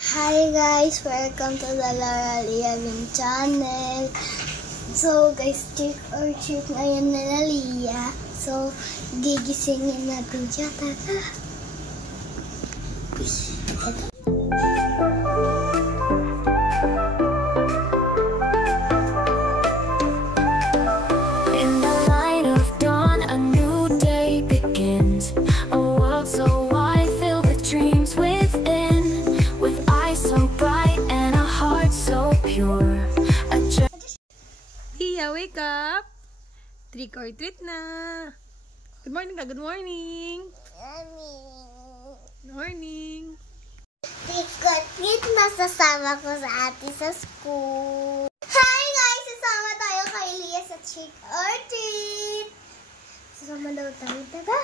Hi guys, welcome to the Laura Liavin channel. So guys, trick or treat ngayon na Lia. So, gigisingin natin siya. Tara. Ito. Lia, wake up! Trick or treat na! Good morning ka, good morning! Good morning! Trick or treat na, sasama ko sa ate sa school. Hi guys! Sasama tayo kay Lia sa trick or treat. Sasama daw tayo, diba?